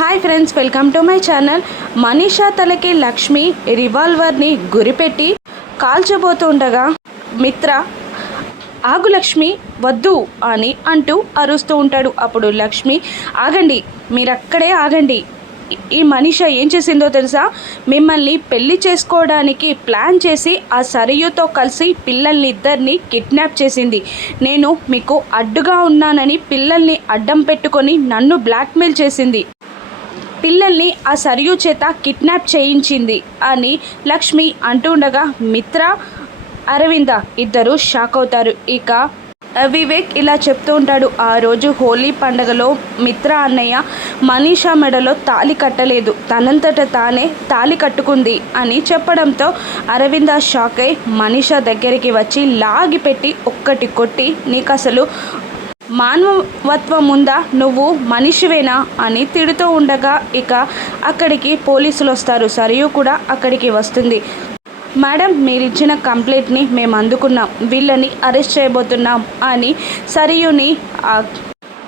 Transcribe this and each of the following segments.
Hi friends welcome to my channel. Manisha తలకి లక్ష్మి రివాల్వర్ని గురిపెట్టి కాల్చబోతుండగా మిత్ర ఆగు లక్ష్మి వద్దు అని అంటూ అరుస్తూ ఉంటాడు. అప్పుడు లక్ష్మి ఆగండి మీరక్కడే ఆగండి. ఈ మనిష ఏం చేసిందో తెలుసా? మిమ్మల్ని పెళ్ళి చేసుకోవడానికి ప్లాన్ చేసి ఆ సరయుతో కలిసి పిల్లల్ని ఇద్దరిని కిడ్నాప్ చేసింది. నేను మీకు అడ్డుగా ఉన్నానని పిల్లల్ని అడ్డం పెట్టుకొని నన్ను బ్లాక్మెయిల్ చేసింది. పిల్లల్ని ఆ సరియు చేత కిడ్నాప్ చేయించింది అని లక్ష్మి అంటుండగా మిత్ర అరవింద ఇద్దరు షాక్ అవుతారు. ఇక వివేక్ ఇలా చెప్తూ ఉంటాడు. ఆ రోజు హోలీ పండగలో మిత్ర అన్నయ్య మనీషా మెడలో తాలి కట్టలేదు. తనంతట తానే తాలి కట్టుకుంది అని చెప్పడంతో అరవింద షాక్ అయి మనీషా దగ్గరికి వచ్చి లాగి పెట్టి ఒక్కటి కొట్టి నీకు అసలు మానవత్వం ఉందా నువ్వు మనిషివేనా? అని తిడుతూ ఉండగా ఇక అక్కడికి పోలీసులు వస్తారు సరియు కూడా అక్కడికి వస్తుంది. మేడం మీరిచ్చిన కంప్లైంట్ని మేము అందుకున్నాం వీళ్ళని అరెస్ట్ చేయబోతున్నాం అని సరియుని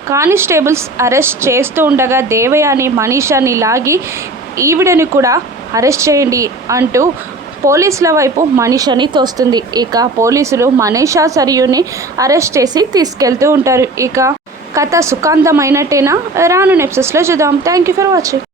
కానిస్టేబుల్స్ అరెస్ట్ చేస్తూ ఉండగా దేవయాని మనీషాని లాగి ఈవిడని కూడా అరెస్ట్ చేయండి అంటూ పోలీసుల వైపు మనీషాని తోస్తుంది. ఇక పోలీసులు మనీషా సరియుని అరెస్ట్ చేసి తీసుకెళ్తూ ఉంటారు. ఇక కథ సుఖాంతమైనట్టేనా? రాను నెప్సెస్లో చూద్దాం. Thank you for watching